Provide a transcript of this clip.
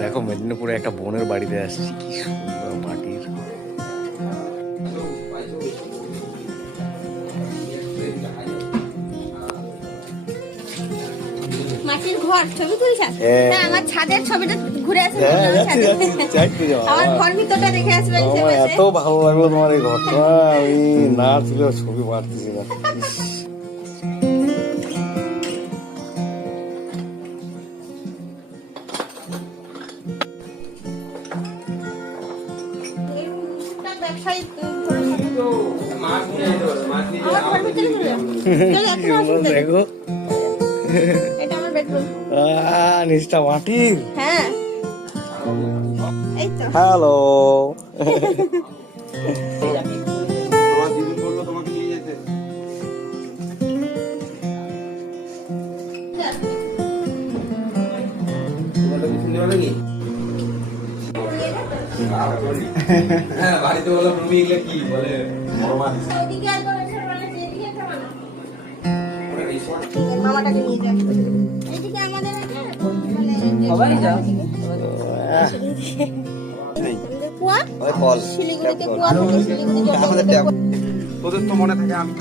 দেখো মেদিনীপুরে একটা বোনের বাড়িতে আসছি, কি সুন্দর মাটির। মাটির ঘর ছবি তুলছ? হ্যাঁ, আমার ছাদের ছবিটা ঘুরে আসবে। আমার ঘর ভিতরটা দেখে আসবে। এত ভালো লাগলো তোমার এই ঘরটা, আমি না ছিল ছবি পারতেছি না। দেখো নিচটা মাটির। হ্যাঁ, এই তো। হ্যালো। বাড়িতে বলো তুমি এগুলো কি বলে মামাটাকে নিয়ে যান। এদিকে আমাদের কুয়া, শিলিগুড়িতে কুয়া থাকে, শিলিগুড়ি তোদের তো মনে থাকে আমি